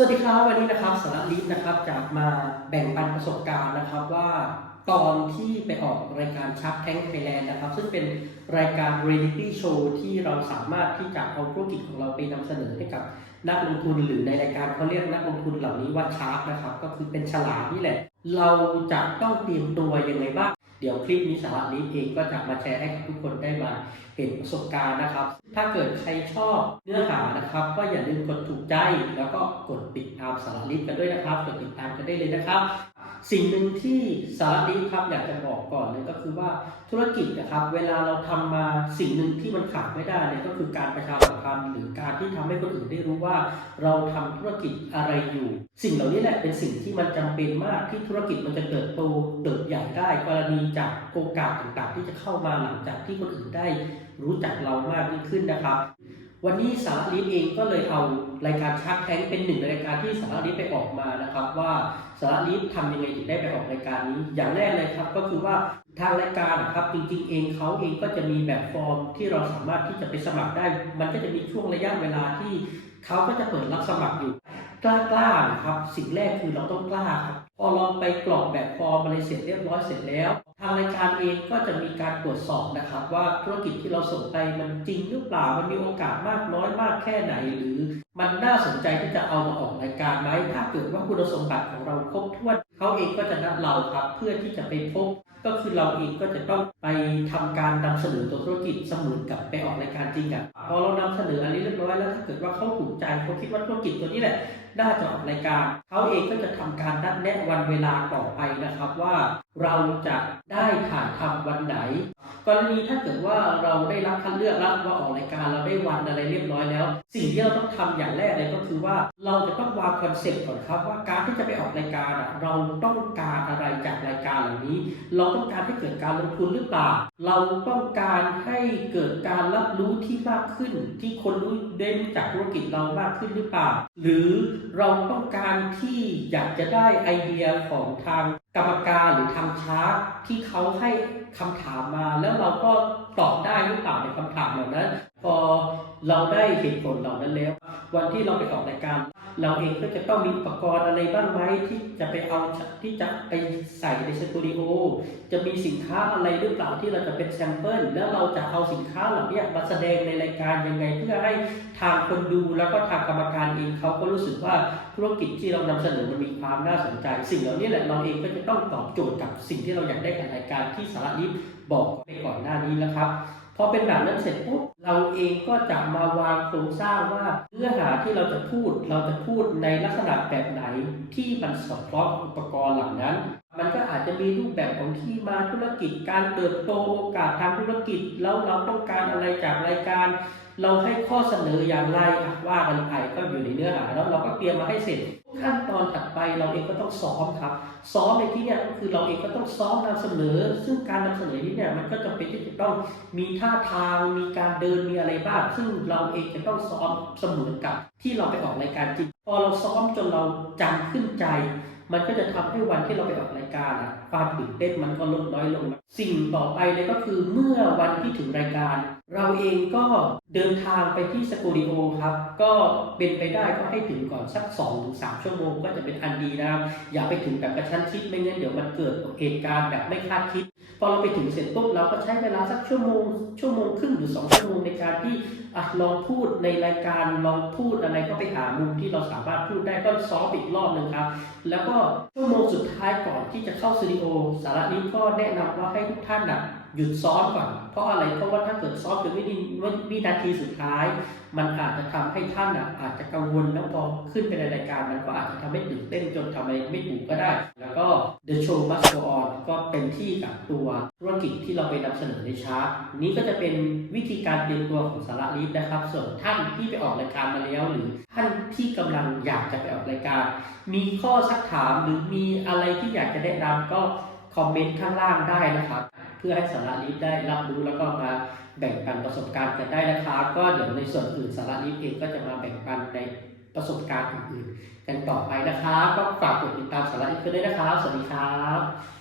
สวัสดีครับวันนี้นะครับสาระลิฟนะครับจะมาแบ่งปันประสบการณ์นะครับว่า ตอนที่ไปออกรายการชักแท้งไทยแลนด์นะครับ ซึ่งเป็นรายการเรียลิตี้โชว์ที่เราสามารถที่จะเอาธุรกิจของเราไปนำเสนอให้กับนักลงทุนหรือในรายการเขาเรียกนักลงทุนเหล่านี้ว่าชาร์กนะครับ ก็คือเป็นฉลามนี่แหละ เราจะต้องเตรียมตัวยังไงบ้างเดี๋ยวคลิปนี้สาระลิฟเองก็จะมาแชร์ให้กับทุกคนได้มาเห็นประสบการณ์นะครับ ถ้าเกิดใครชอบเนื้อหานะครับ ก็อย่าลืมกดถูกใจแล้วก็กดติดตามสารลิฟกันด้วยนะครับ กดติดตามกันได้เลยนะครับ สิ่งหนึ่งที่สารลิฟครับอยากจะบอกก่อนเลยก็คือว่าธุรกิจนะครับ เวลาเราทำมาสิ่งหนึ่งที่มันขาดไม่ได้เลยก็คือการประชาสัมพันธ์หรือการที่ทำให้คนอื่นได้รู้ว่า เราทำธุรกิจอะไรอยู่ สิ่งเหล่านี้แหละเป็นสิ่งที่มันจำเป็นมากที่ธุรกิจมันจะเติบโตเติบใหญ่ได้กรณีจากโอกาสต่างๆ ที่จะเข้ามาหลังจากที่คนอื่นได้รู้จักเรามากยิ่งขึ้นนะครับ วันนี้สารลิฟเองก็เลยเอารายการชักแท้งเป็นหนึ่งในรายการที่สารลิฟไปออกมานะครับ ว่าสารลิฟทำยังไงถึงได้ไปออกรายการนี้ อย่างแรกเลยครับก็คือว่าทางรายการนะครับจริงๆ เองเขาเองก็จะมีแบบฟอร์มที่เราสามารถที่จะไปสมัครได้ มันก็จะมีช่วงระยะเวลาที่เขาก็จะเปิดรับสมัครอยู่กล้ากล้าๆนะครับสิ่งแรกคือเราต้องกล้าครับพอเราไปกรอกแบบฟอร์มอะไรเสร็จเรียบร้อยเสร็จแล้ว ทางรายการเองก็จะมีการตรวจสอบนะครับ ว่าธุรกิจที่เราส่งไปมันจริงหรือเปล่า มันมีโอกาสมากน้อยมากแค่ไหนหรือ มันน่าสนใจที่จะเอามาออกรายการไหมถ้าเกิดว่าคุณสมบัติของเราครบถ้วนเขาเองก็จะนัดเราครับ เพื่อที่จะไปพบ ก็คือเราเองก็จะต้องไปทำการนำเสนอตัวธุรกิจเสมือนกับไปออกรายการจริงอะพอเรานำเสนออันนี้เรียบร้อยแล้วถ้าเกิดว่าเขาถูกใจเขาคิดว่าธุรกิจตัวนี้แหละน่าจะออกรายการเขาเองก็จะทำการนัดแนะวันเวลาต่อไปนะครับว่า เราจะได้ถ่ายทำวันไหน กรณีถ้าเกิดว่าเราได้รับคัดเลือกแล้วว่าออกรายการเราได้วันอะไรเรียบร้อยแล้ว สิ่งที่เราต้องทำอย่างางแรกเลยก็คือว่าเราจะต้องวางคอนเซ็ปต์ก่อนครับว่าการที่จะไปออกรายการเราต้องการอะไรจากรายการเหล่านี้ เราต้องการให้เกิดการลงทุนหรือเปล่า เราต้องการให้เกิดการรับรู้ที่มากขึ้น ที่คนรู้ได้รู้จักธุรกิจเรามากขึ้นหรือเปล่า หรือเราต้องการที่อยากจะได้ไอเดียของทางกรรมการหรือทางชาร์กที่เขาให้คำถามมา แล้วเราก็ตอบได้หรือเปล่าในคำถามเหล่านั้น พอเราได้เหตุผลเหล่านั้นแล้ว วันที่เราไปออกรายการ เราเองก็จะต้องมีอุปกรณ์อะไรบ้างไหมที่จะไปเอาที่จะไปใส่ในสตูดิโอจะมีสินค้าอะไรหรือเปล่าที่เราจะเป็นแซมเปิลแล้วเราจะเอาสินค้าเหล่านี้มาแสดงในรายการยังไง เพื่อให้ทางคนดูแล้วก็ทางกรรมการเองเขาก็รู้สึกว่าธุรกิจที่เรานำเสนอมันมีความน่าสนใจ สิ่งเหล่านี้แหละเราเองก็จะต้องตอบโจทย์กับสิ่งที่เราอยากได้กับรายการที่สาระลิฟบอกไปก่อนหน้านี้แล้วครับ พอเป็นแบบนั้นเสร็จปุ๊บเราเองก็จะมาวางโครงสร้างว่าเนื้อหาที่เราจะพูดเราจะพูดในลักษณะแบบไหนที่มันสอดคล้องอุปกรณ์เหล่านั้น มันก็อาจ จะมีรูปแบบของที่มาธุรกิจ การเติบโตโอกาสทางธุรกิจ แล้วเราต้องการอะไรจากรายการ เราให้ข้อเสนออย่างไรว่ากันไปก็อยู่ในเนื้อหาแล้วเราก็เตรียมมาให้เสร็จขั้นตอนถัดไปเราเองก็ต้องซ้อมครับ ซ้อมในที่เนี่ยก็คือเราเองก็ต้องซ้อมนำเสนอ ซึ่งการนำเสนอนี้เนี่ยมันก็จะเป็นที่จะต้องมีท่าทางมีการเดินมีอะไรบ้างซึ่งเราเองจะต้องซ้อมเสมอกับที่เราไปออกรายการจริงพอเราซ้อมจนเราจำขึ้นใจ มันก็จะทำให้วันที่เราไปออกรายการอะความตื่นเต้นมันก็ลดน้อยลง สิ่งต่อไปเลยก็คือเมื่อวันที่ถึงรายการ เราเองก็เดินทางไปที่สตูดิโอครับ ก็เป็นไปได้ก็ให้ถึงก่อนสัก2อถึงสชั่วโมงก็จะเป็นอันดีนะครับ อย่าไปถึงแบบกระชั้นชิดไม่งั้นเดี๋ยวมันเกิดเหตุการณ์แบบไม่คาดคิด พอเราไปถึงเสร็จปุ๊บเราก็ใช้เวลาสักชั่วโมง ชั่วโมงครึ่งหรือ 2 ชั่วโมงในการที่อะลองพูดในรายการลองพูดอะไรก็ไปหามุมที่เราสามารถพูดได้ก็ซ้อมอีกรอบหนึ่งครับ แล้วก็ชั่วโมงสุดท้ายก่อนที่จะเข้าสตูดิโอสาระนี้ก็แนะนำว่าให้ทุกท่านนะหยุดซ้อมก่อน เพราะอะไรเพราะว่าถ้าเกิดซ้อมจนวินาทีวินาทีสุดท้ายมันอาจจะทำให้ท่านอะอาจจะกังวลแล้วพอขึ้นไปในรายการมันก็อาจจะทำให้ตื่นเต้นจนทำอะไรไม่ถูกก็ได้ แล้วก็ The Show Must Go On ก็เป็นที่กับตัวธุรกิจที่เราไปนำเสนอในชาร์ตนี้ก็จะเป็นวิธีการเตรียมตัวของสาระลีฟนะครับ ส่วนท่านที่ไปออกรายการมาแล้วหรือท่านที่กำลังอยากจะไปออกรายการ มีข้อสักถามหรือมีอะไรที่อยากจะแนะนำก็คอมเมนต์ข้างล่างได้นะครับ เพื่อให้สาระลีฟได้รับรู้แล้วก็มา แบ่งปันประสบการณ์กันได้นะครับก็เดี๋ยวในส่วนอื่นสาระนี้เองก็จะมาแบ่งปันในประสบการณ์อื่นๆกันต่อไปนะครับก็ฝากกดติดตามสาระลีฟกันด้วยนะครับสวัสดีครับ